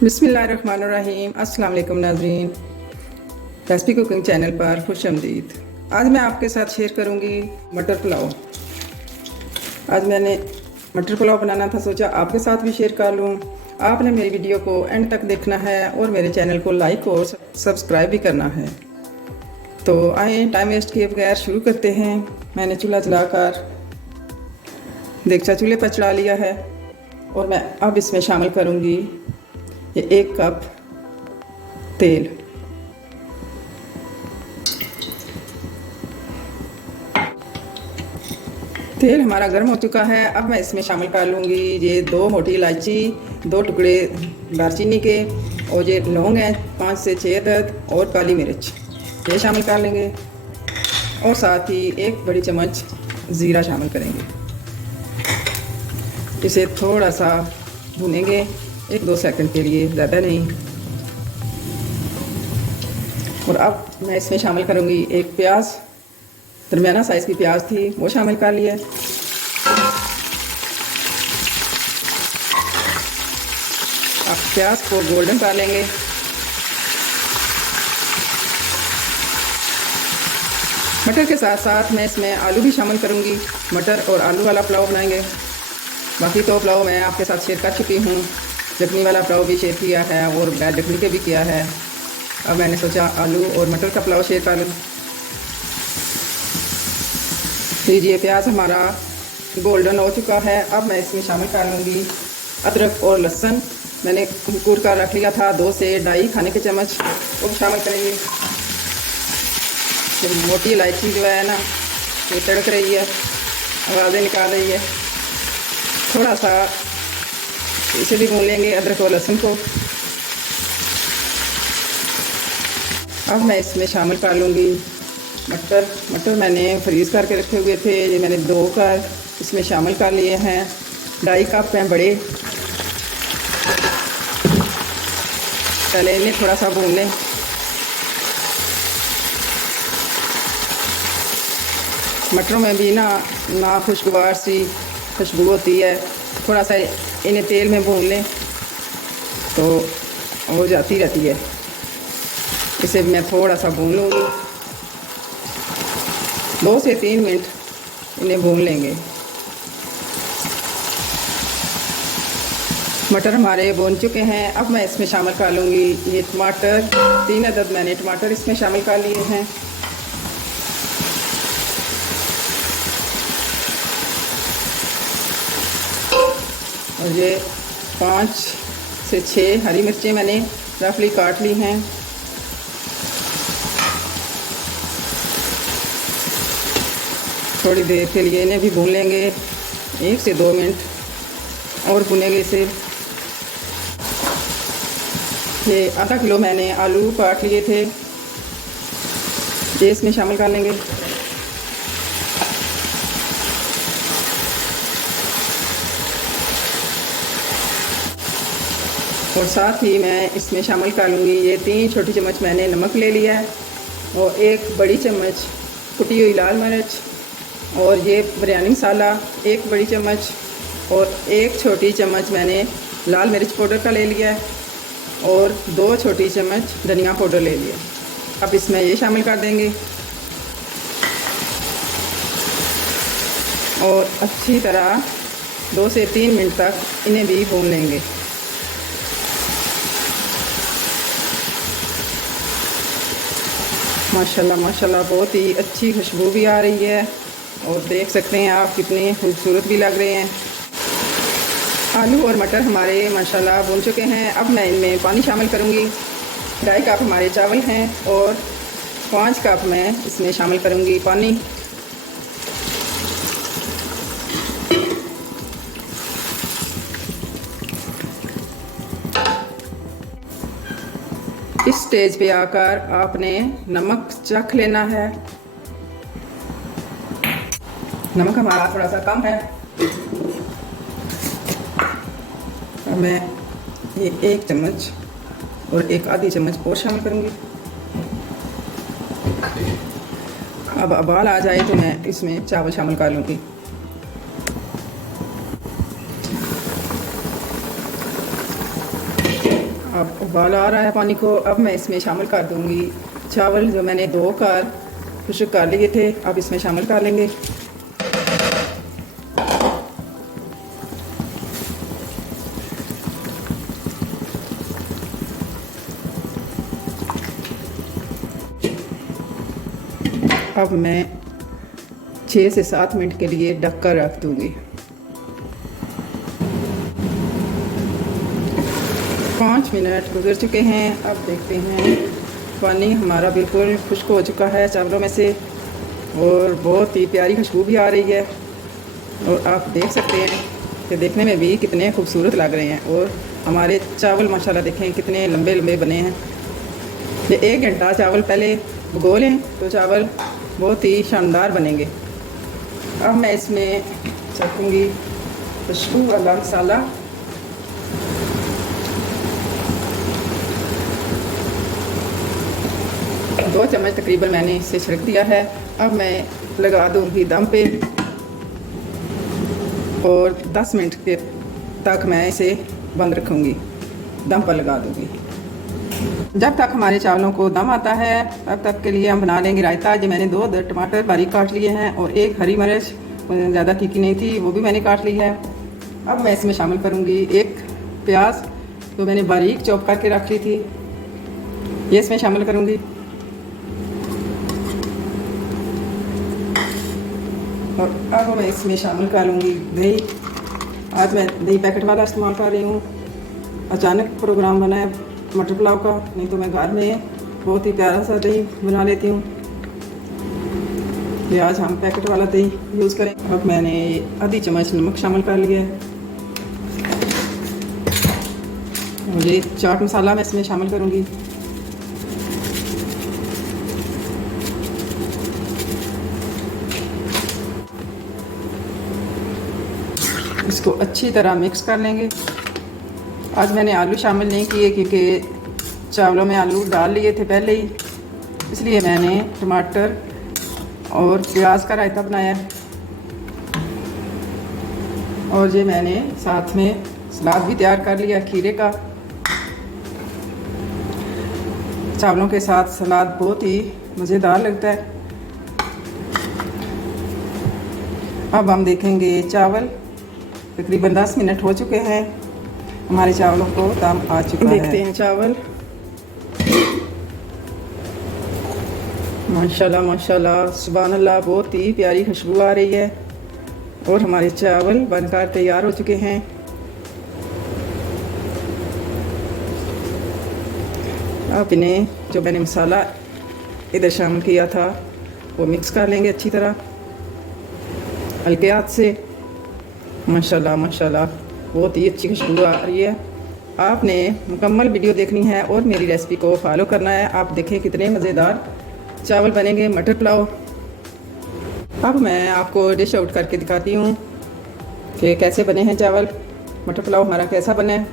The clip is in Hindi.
बिस्मिल्लाहिर्रहमानिर्रहीम। अस्सलाम वालेकुम नाज़रीन, रेसिपी कुकिंग चैनल पर खुश आमदीद। आज मैं आपके साथ शेयर करूंगी मटर पुलाव। आज मैंने मटर पुलाव बनाना था, सोचा आपके साथ भी शेयर कर लूं। आपने मेरी वीडियो को एंड तक देखना है और मेरे चैनल को लाइक और सब्सक्राइब भी करना है। तो आए टाइम वेस्ट किए बगैर शुरू करते हैं। मैंने चूल्हा जलाकर देगचा चूल्हे पर चढ़ा लिया है और मैं अब इसमें शामिल करूंगी ये 1 कप तेल। तेल हमारा गर्म हो चुका है। अब मैं इसमें शामिल कर लूँगी ये 2 मोटी इलायची, 2 टुकड़े दालचीनी के, और ये लौंग हैं 5 से 6 अदद, और काली मिर्च ये शामिल कर लेंगे, और साथ ही 1 बड़ी चम्मच ज़ीरा शामिल करेंगे। इसे थोड़ा सा भूनेंगे 1-2 सेकंड के लिए, ज़्यादा नहीं। और अब मैं इसमें शामिल करूँगी 1 प्याज, दरमियाना साइज़ की प्याज थी, वो शामिल कर लिया। अब प्याज को गोल्डन कर लेंगे। मटर के साथ साथ मैं इसमें आलू भी शामिल करूँगी। मटर और आलू वाला पुलाव बनाएंगे। बाकी तो पुलाव मैं आपके साथ शेयर कर चुकी हूँ। यखनी वाला पुलाव भी शेयर किया है और बैड यखनी के भी किया है। अब मैंने सोचा आलू और मटर का पुलाव शेयर कर लूँ। लीजिए, प्याज हमारा गोल्डन हो चुका है। अब मैं इसमें शामिल कर लूँगी अदरक और लहसुन। मैंने कूट कर रख लिया था 2 से 2.5 खाने के चम्मच, वो शामिल करेंगे। तो मोटी इलायची जो है ना, ये तड़क रही है, आवाज़ें निकाल रही है। थोड़ा सा इसे भी भून लेंगे, अदरक और लहसुन को। अब मैं इसमें शामिल कर लूँगी मटर मैंने फ्रीज़ करके रखे हुए थे, ये मैंने धो कर इसमें शामिल कर लिए हैं। 2.5 कप हैं बड़े। पहले इन्हें थोड़ा सा भून लें। मटरों में भी ना खुशगवार सी खुशबू होती है। थोड़ा सा इन्हें तेल में भून लें तो हो जाती रहती है। इसे मैं थोड़ा सा भून लूँगी, 2 से 3 मिनट इन्हें भून लेंगे। मटर हमारे भून चुके हैं। अब मैं इसमें शामिल कर लूँगी ये टमाटर, 3 अदद मैंने टमाटर इसमें शामिल कर लिए हैं। और ये 5 से 6 हरी मिर्चें मैंने रफली काट ली हैं। थोड़ी देर के लिए इन्हें भी भून लेंगे, 1 से 2 मिनट और भूनेंगे इसे। ये आधा किलो मैंने आलू काट लिए थे, ये इसमें शामिल कर लेंगे। और साथ ही मैं इसमें शामिल कर लूँगी ये 3 छोटी चम्मच मैंने नमक ले लिया है, और 1 बड़ी चम्मच कुटी हुई लाल मिर्च, और ये बिरयानी मसाला 1 बड़ी चम्मच, और 1 छोटी चम्मच मैंने लाल मिर्च पाउडर का ले लिया है, और 2 छोटी चम्मच धनिया पाउडर ले लिया। अब इसमें ये शामिल कर देंगे और अच्छी तरह 2 से 3 मिनट तक इन्हें भी भून लेंगे। माशाल्लाह माशाल्लाह, बहुत ही अच्छी खुशबू भी आ रही है, और देख सकते हैं आप कितने खूबसूरत भी लग रहे हैं। आलू और मटर हमारे माशाल्लाह भून चुके हैं। अब मैं इनमें पानी शामिल करूंगी। 2.5 कप हमारे चावल हैं और 5 कप मैं इसमें शामिल करूंगी पानी। इस स्टेज पे आकर आपने नमक चख लेना है। नमक हमारा थोड़ा सा कम है। अब मैं ये 1 चम्मच और 1 आधी चम्मच और शामिल करूँगी। अब उबाल आ जाए तो मैं इसमें चावल शामिल कर लूँगी। अब उबाल आ रहा है पानी को। अब मैं इसमें शामिल कर दूंगी चावल जो मैंने धोकर खुश्क कर लिए थे, अब इसमें शामिल कर लेंगे। अब मैं 6 से 7 मिनट के लिए ढक कर रख दूंगी। 5 मिनट गुजर चुके हैं। अब देखते हैं पानी हमारा बिल्कुल खुश्क हो चुका है चावलों में से और बहुत ही प्यारी खुशबू भी आ रही है। और आप देख सकते हैं कि देखने में भी कितने खूबसूरत लग रहे हैं। और हमारे चावल माशाल्लाह देखें कितने लंबे लंबे बने हैं। ये 1 घंटा चावल पहले भिगो लें तो चावल बहुत ही शानदार बनेंगे। अब मैं इसमें चखूँगी खुशबू वाला मसाला। दो चम्मच तकरीबन मैंने इसे छिड़क दिया है। अब मैं लगा दूँगी दम पे और 10 मिनट के तक मैं इसे बंद रखूँगी, दम पर लगा दूँगी। जब तक हमारे चावलों को दम आता है तब तक के लिए हम बना लेंगे रायता। जो मैंने 2 टमाटर बारीक काट लिए हैं और 1 हरी मिर्च ज़्यादा तीखी नहीं थी वो भी मैंने काट ली है। अब मैं इसमें शामिल करूँगी 1 प्याज तो मैंने बारीक चॉप करके रख ली थी, ये इसमें शामिल करूँगी। और अब मैं इसमें शामिल करूँगी दही। आज मैं दही पैकेट वाला इस्तेमाल कर रही हूँ। अचानक प्रोग्राम बना है मटर पुलाव का, नहीं तो मैं घर में बहुत ही प्यारा सा दही बना लेती हूँ। ये आज हम पैकेट वाला दही यूज़ करें। अब मैंने आधी चम्मच नमक शामिल कर लिया है और ये चाट मसाला मैं इसमें शामिल करूँगी। इसको अच्छी तरह मिक्स कर लेंगे। आज मैंने आलू शामिल नहीं किए क्योंकि चावलों में आलू डाल लिए थे पहले ही, इसलिए मैंने टमाटर और प्याज का रायता बनाया। और ये मैंने साथ में सलाद भी तैयार कर लिया खीरे का। चावलों के साथ सलाद बहुत ही मज़ेदार लगता है। अब हम देखेंगे चावल तकरीबन 10 मिनट हो चुके हैं, हमारे चावलों को दम आ चुका है। देखते हैं चावल, माशाल्लाह माशाल्लाह सुभान अल्लाह, बहुत ही प्यारी खुशबू आ रही है और हमारे चावल बनकर तैयार हो चुके हैं। अब इन्हें जो मैंने मसाला इधर शामिल किया था वो मिक्स कर लेंगे अच्छी तरह हल्के हाथ से। माशाल्लाह माशाल्लाह बहुत ही अच्छी खुशबू आ रही है। आपने मुकम्मल वीडियो देखनी है और मेरी रेसिपी को फॉलो करना है। आप देखें कितने मज़ेदार चावल बनेंगे मटर पुलाव। अब मैं आपको डिश आउट करके दिखाती हूँ कि कैसे बने हैं चावल। मटर पुलाव हमारा कैसा बना है।